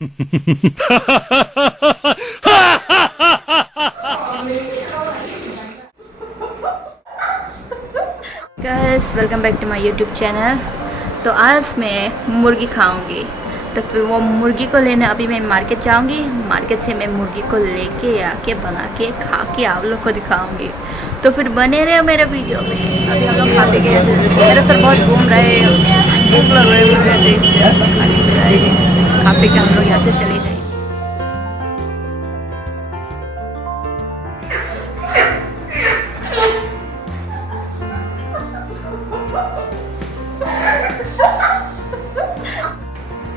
Guys welcome back to my YouTube channel. तो आज मैं मुर्गी खाऊंगी, तो फिर वो मुर्गी को लेने अभी मैं मार्केट जाऊंगी। मार्केट से मैं मुर्गी को लेके आके बना के खा के आप लोग को दिखाऊंगी। तो फिर बने रहे मेरे वीडियो में। अभी हम लोग खा पी के मेरा सर बहुत घूम रहे हैं, भूख लग रही है मुझे, तो इसलिए हम लोग खाने पे जाएंगे। खा पी के हम लोग यहाँ से चले जाएंगे।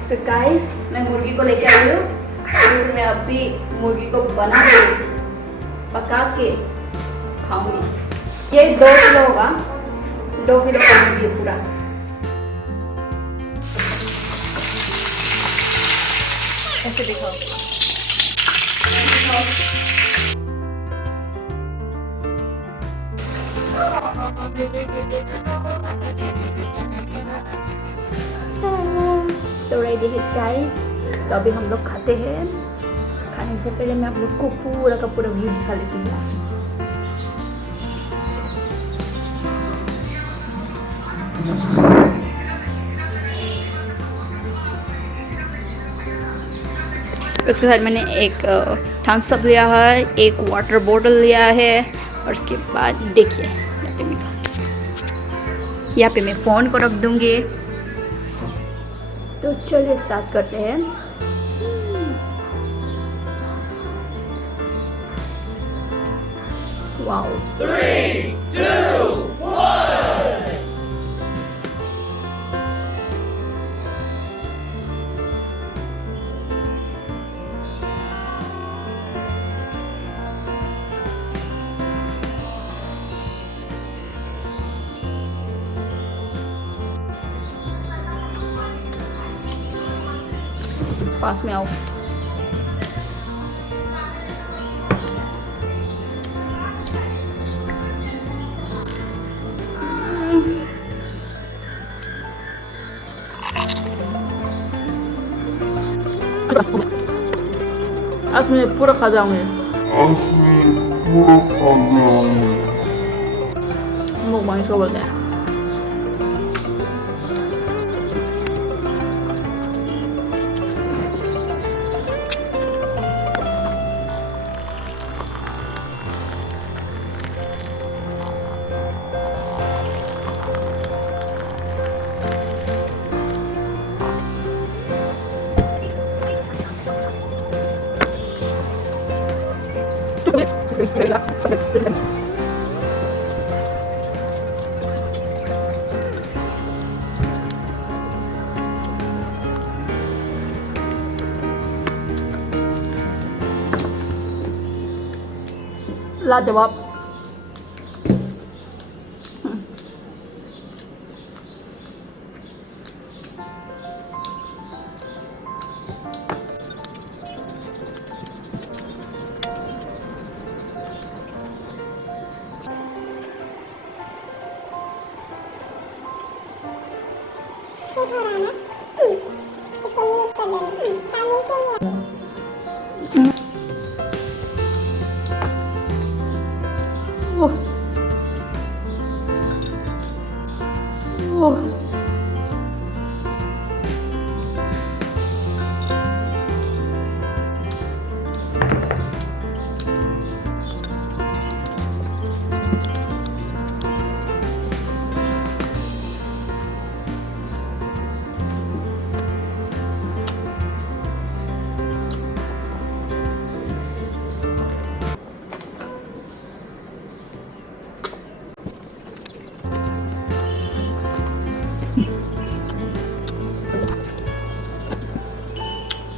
तो गाइस मैं मुर्गी को लेके आई हूँ, फिर मैं अभी मुर्गी को बना के पका के खाऊंगी। ये 2 किलो होगा, 2 किलो का मुर्गी है पूरा। ऐसे दिखाओ। तो रेडी है गाइस, तो अभी हम लोग खाते हैं। खाने से पहले मैं आप लोग को पूरा का पूरा व्यू दिखा लेती हूँ। उसके साथ मैंने एक थम्स अप लिया है, एक वाटर बॉटल लिया है, और उसके बाद देखिए यहाँ पे मैं फ़ोन को रख दूँगी। तो चलिए स्टार्ट करते हैं। वाओ 3, 2, 1। पास में आओ। आज मैं पूरा खा जाऊंगी। मुकबांग शो बोलते हैं। लाजवाब।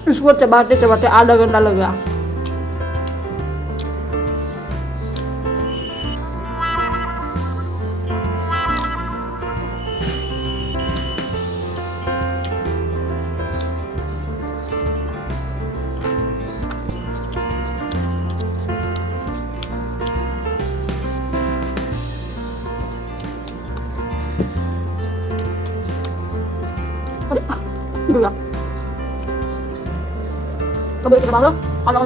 इसको चबाते चबाते आधा घंटा लग गया। Sabi ko na ano.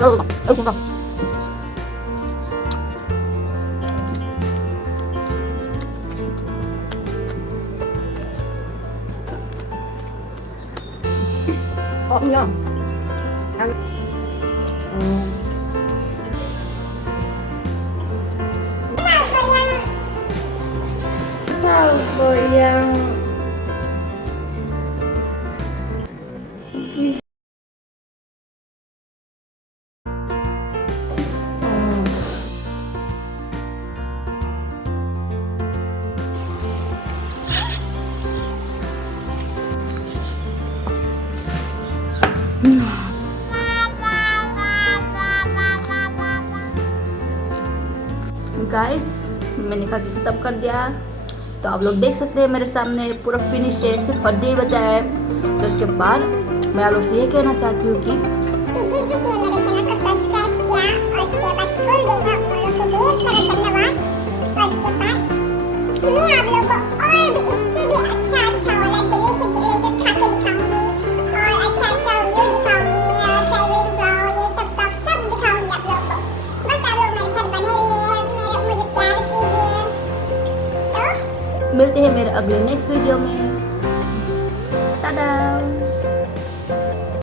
Oh, iya. Apa yang guys मैंने खा के खत्म कर दिया। तो आप लोग देख सकते हैं मेरे सामने पूरा फिनिश है, सिर्फ हड्डी बचा है। तो उसके बाद मैं आप लोग से ये कहना चाहती हूँ कि जिसने मेरे चैनल को सब्सक्राइब किया और उसके बाद फुल देखा उन लोग के ढेर सारा धन्यवाद। और उसके बाद मैं आप लोगों को और भी इससे भी अच्छा वाला डिलीशियस खा के दिखाऊंगी और अच्छा व्यू दिखाऊंगी और ट्रैवलिंग ब्लॉग ये सब ब्लॉग सब दिखाऊंगी आप लोगों को। बस आप लोग मेरे साथ बने रहिए, मुझे प्यार कीजिए। तो मिलते हैं मेरे अगले नेक्स्ट वीडियो में। टाटा।